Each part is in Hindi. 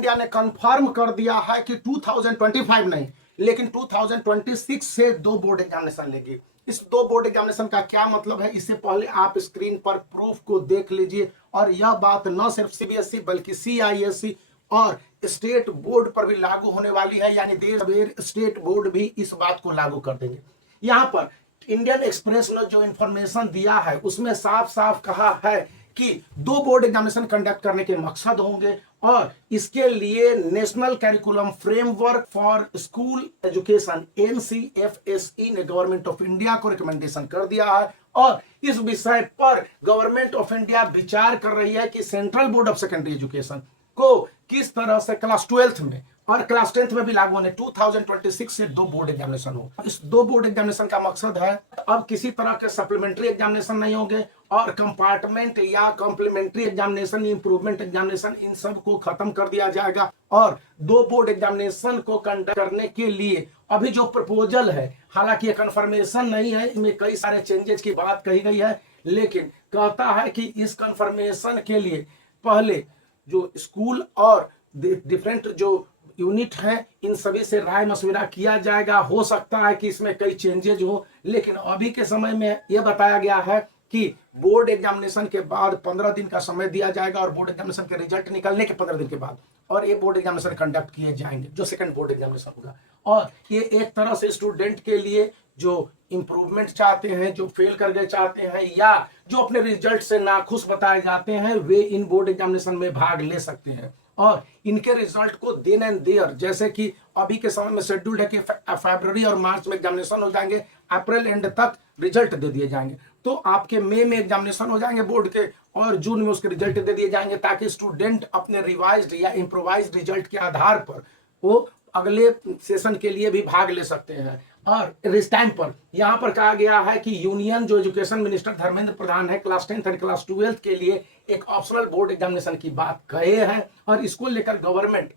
इंडिया ने कंफर्म कर दिया है कि 2025 नहीं लेकिन 2026 से 2 बोर्ड एग्जामिनेशन लेगी। इस 2 बोर्ड एग्जामिनेशन का क्या मतलब है, इससे पहले आप स्क्रीन पर प्रूफ को देख लीजिए। और यह बात न सिर्फ सीबीएसई बल्कि सीआईएसई और स्टेट बोर्ड पर भी लागू होने वाली है, यानी देश भर स्टेट बोर्ड भी इस बात को लागू कर देंगे। यहां पर इंडियन एक्सप्रेस ने जो इंफॉर्मेशन दिया है उसमें साफ साफ कहा है कि 2 बोर्ड एग्जामिनेशन कंडक्ट करने के मकसद होंगे और इसके लिए national curriculum framework for school education NCFSE ने गवर्नमेंट ऑफ इंडिया को रिकमेंडेशन कर दिया है। और इस विषय पर गवर्नमेंट ऑफ इंडिया विचार कर रही है कि central board of secondary education को किस तरह से क्लास 12th में और क्लास 10th में भी लागू होने 2026 से 2 बोर्ड एग्जामिनेशन हो। इस 2 बोर्ड एग्जामिनेशन का मकसद है अब किसी तरह के सप्लीमेंट्री एग्जामिनेशन नहीं होंगे और कंपार्टमेंट या कॉम्प्लीमेंट्री एग्जामिनेशन, इंप्रूवमेंट एग्जामिनेशन, इन सब को खत्म कर दिया जाएगा। और 2 बोर्ड एग्जामिनेशन को कंडक्ट करने के लिए अभी जो प्रपोजल है, हालांकि ये कंफर्मेशन नहीं है, इसमें कई सारे चेंजेस की बात कही गई है, लेकिन कहता है कि इस कंफर्मेशन के लिए पहले जो स्कूल और डिफरेंट जो यूनिट है इन सभी से राय मशविरा किया जाएगा। हो सकता है कि इसमें कई चेंजेज हो, लेकिन अभी के समय में यह बताया गया है कि बोर्ड एग्जामिनेशन के बाद 15 दिन का समय दिया जाएगा और बोर्ड एग्जामिनेशन के रिजल्ट निकलने के 15 दिन के बाद और ये बोर्ड एग्जामिनेशन कंडक्ट किए जाएंगे, जो सेकंड बोर्ड एग्जामिनेशन होगा। और ये एक तरह से स्टूडेंट के लिए जो इंप्रूवमेंट चाहते हैं, जो फेल कर गए चाहते हैं या जो अपने रिजल्ट से नाखुश बताए जाते हैं, वे इन बोर्ड एग्जामिनेशन में भाग ले सकते हैं और इनके रिजल्ट को देन एंड देयर, जैसे कि अभी के समय में शेड्यूल्ड है कि फरवरी और मार्च में एग्जामिनेशन हो जाएंगे, अप्रैल एंड तक रिजल्ट दे दिए जाएंगे, तो आपके मई में एग्जामिनेशन हो जाएंगे बोर्ड के और जून में उसके रिजल्ट दे दिए जाएंगे, ताकि स्टूडेंट अपने रिवाइज्ड या इम्प्रोवाइज्ड रिजल्ट के आधार पर वो अगले सेशन के लिए भी भाग ले सकते हैं। और इस टाइम पर यहां पर कहा गया है कि यूनियन जो एजुकेशन मिनिस्टर धर्मेंद्र प्रधान है, क्लास 10th और क्लास 12th के लिए एक ऑप्शनल बोर्ड एग्जामिनेशन की बात कहे हैं और इसको लेकर गवर्नमेंट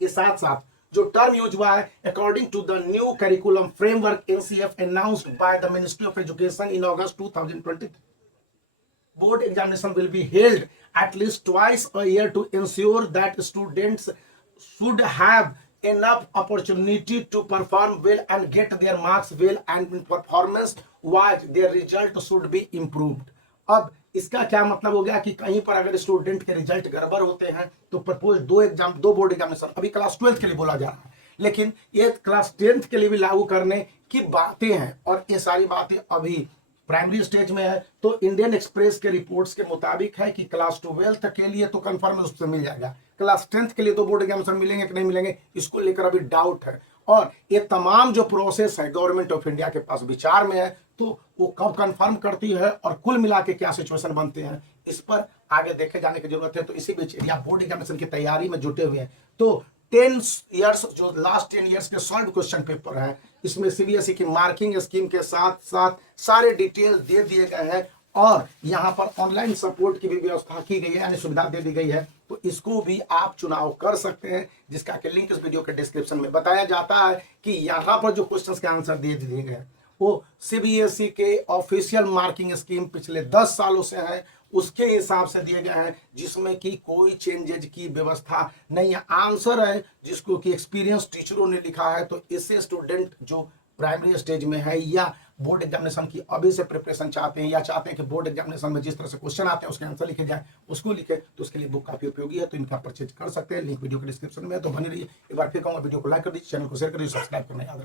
के साथ साथ जो टर्म यूज हुआ है, according to the new curriculum framework NCF announced by the ministry of education in August 2020, board examination will be held at least twice a year to ensure that students should have enough opportunity to perform well and get their marks well, and in performance wise their result should be improved। अब इसका क्या मतलब हो गया कि कहीं पर अगर स्टूडेंट के रिजल्ट गड़बड़ होते हैं तो प्रपोज 2 बोर्ड एग्जामिनेशन अभी क्लास 12th के लिए बोला जा रहा है, लेकिन ये क्लास 10th के लिए भी लागू करने की बातें हैं और ये सारी बातें अभी प्राइमरी स्टेज में है। तो इंडियन एक्सप्रेस के रिपोर्ट्स के मुताबिक है कि क्लास 12th के लिए तो कंफर्म उससे मिल जाएगा, क्लास 10th के लिए तो बोर्ड एग्जामिनेशन मिलेंगे कि नहीं मिलेंगे इसको लेकर अभी डाउट है। और ये तमाम जो प्रोसेस है गवर्नमेंट ऑफ इंडिया के पास विचार में है, तो वो कब कंफर्म करती है और कुल मिला के क्या सिचुएशन बनते हैं इस पर आगे देखे जाने की जरूरत है। तो इसी बीच या बोर्ड एग्जामिनेशन की तैयारी में जुटे हुए हैं तो 10 ईयर्स जो लास्ट 10 ईयर्स के सॉल्व क्वेश्चन पेपर है, इसमें सीबीएसई की मार्किंग स्कीम के साथ साथ सारे डिटेल दे दिए गए हैं और यहाँ पर ऑनलाइन सपोर्ट की भी व्यवस्था की गई है, यानी सुविधा दे दी गई है। तो इसको भी आप चुनाव कर सकते हैं, जिसका कि लिंक इस वीडियो के डिस्क्रिप्शन में बताया जाता है कि यहाँ पर जो क्वेश्चंस के आंसर दे दिए गए वो सीबीएसई के ऑफिशियल मार्किंग स्कीम पिछले 10 सालों से है उसके हिसाब से दिए गए हैं, जिसमें कि कोई चेंजेज की व्यवस्था नहीं है। आंसर है जिसको कि एक्सपीरियंस टीचरों ने लिखा है। तो इससे स्टूडेंट जो प्राइमरी स्टेज में है या बोर्ड एग्जामिनेशन की अभी से प्रिपरेशन चाहते हैं या चाहते हैं कि बोर्ड एग्जामिनेशन में जिस तरह से क्वेश्चन आते हैं उसके आंसर लिखे जाए उसको लिखे, तो उसके लिए बुक काफी उपयोगी है, तो इनका परचेज कर सकते हैं। लिंक वीडियो के डिस्क्रिप्शन में है। तो बनी रहिए। एक बार फिर कहूँगा वीडियो को लाइक कर दीजिए, चैनल को शेयर कर दीजिए, सब्सक्राइब करना याद रखें।